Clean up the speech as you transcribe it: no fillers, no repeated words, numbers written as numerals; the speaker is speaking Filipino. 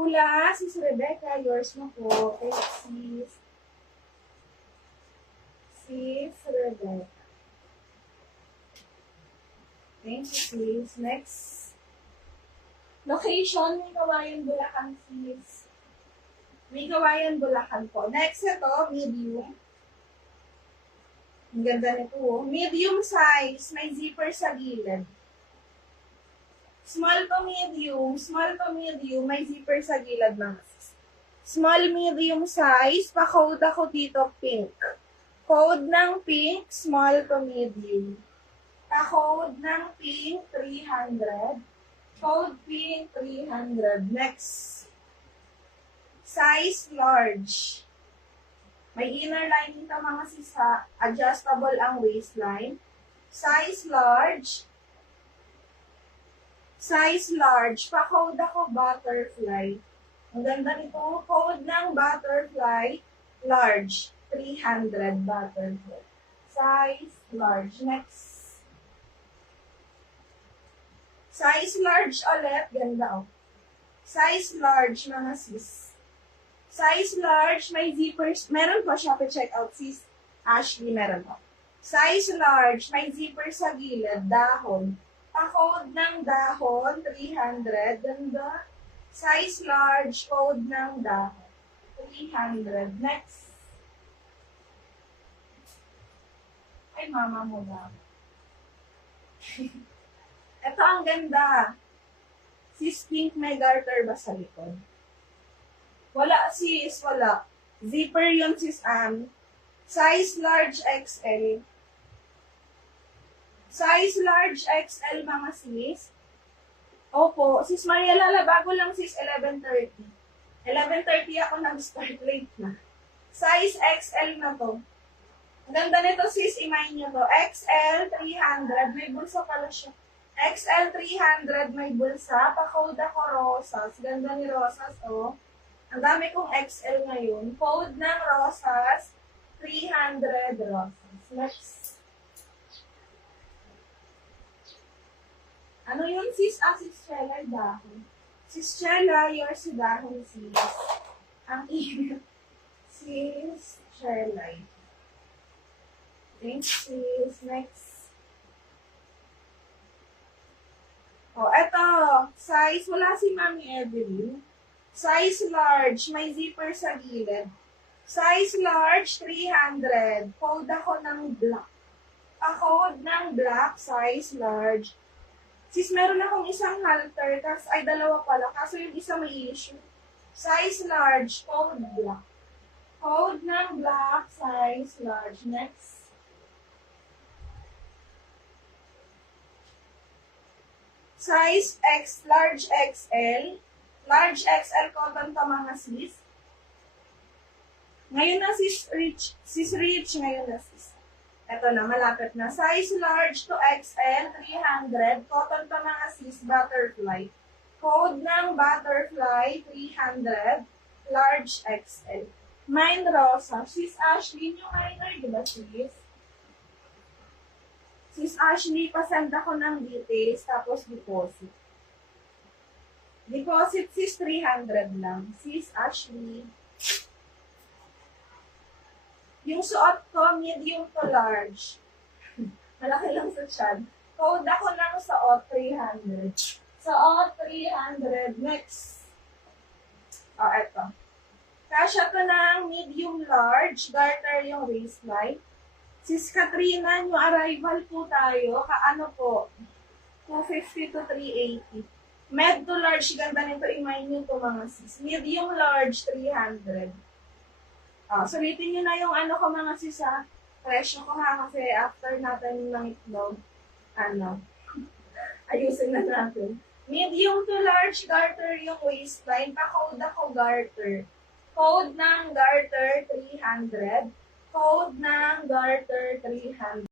Pula, sis Rebecca, yours mo po. Okay, sis. Sis Rebecca. Thank you, sis. Next. Location, may Kawayan, Bulacan, sis. May Kawayan, Bulacan po. Next, ito, medium. Ang ganda nito, oh. Medium size, may zipper sa gilid. Small to medium, may zipper sa gilid mga sis. Small, medium size, pa-code ako dito, pink. Code ng pink, small to medium. Pa-code ng pink, 300. Code pink, 300. Next. Size large. May inner lining ka mga sis ha. Adjustable ang waistline. Size large. Size large. Pa-code ako butterfly. Ang ganda nito. Code ng butterfly. Large. 300 butterfly. Size large. Next. Size large ulit. Ganda oh. Size large mga sis. Size large, may zippers. Meron po, Shopee checkout, sis. Ashley, meron po. Size large, may zipper sa gilid, dahon. Pa-code ng dahon, 300. Ganda. Size large, code ng dahon, 300. Next. Ay, mama mo ba? Ito ang ganda. Sis pink, may garter ba sa likod? Wala sis, wala. Zipper yun sis Ann. Size large XL. Size large XL mga sis. Opo, sis Maria Lala, bago lang sis 11:30. 11:30 ako nag-start late na. Size XL na to. Ang ganda nito sis, imayin nyo to. XL 300, may bulsa pala siya. XL 300, may bulsa. Pa-code ako Rosas. Ganda ni Rosas, oh. Ang dami kong XL ngayon. Code ng Rosas, 300 Rosas. Next. Ano yun, sis? Ah, sis Chela, dahon. Sis Chela, yours si dahon, sis. Ang email. Sis Chela. Thanks, sis. Next. Oh, eto. Size. Wala si Mami Evelyn. Size large, may zipper sa gilid. Size large, 300. Code ako ng black. Code ng black, size large. Sis, meron akong isang halter, ay dalawa pala, kaso yung isa may issue. Size large, code black. Code ng black, size large. Next. Size X, large XL. Large XL cotton to mga sis. Ngayon na sis Rich. Sis Rich, ngayon na sis. Ito na, malapit na. Size large to XL, 300. Cotton to mga sis, butterfly. Code ng butterfly, 300. Large XL. Mine Rosa. Sis Ashley, yung minor, di ba sis? Sis Ashley, pasend ako ng details, tapos deposit. Deposit, sis, 300 lang. Sis Ashley. Yung suot ko, medium to large. Malaki lang sa tiyan. Code ako ng suot, 300. Suot, 300. Next. O, eto. Kasya ko ng medium large. Garter yung waistline. Sis Katrina, yung arrival po tayo. Kaano po? 250 to 380. Med to large, ganda nito, imayin nyo to mga sis. Medium large, 300. Sulitin nyo na yung ano ko mga sis ha. Presyo ko ha, kasi after natin ng itlog, ayusin na natin. Medium to large garter yung waistline. Pa-code ako garter. Code ng garter, 300. Code ng garter, 300.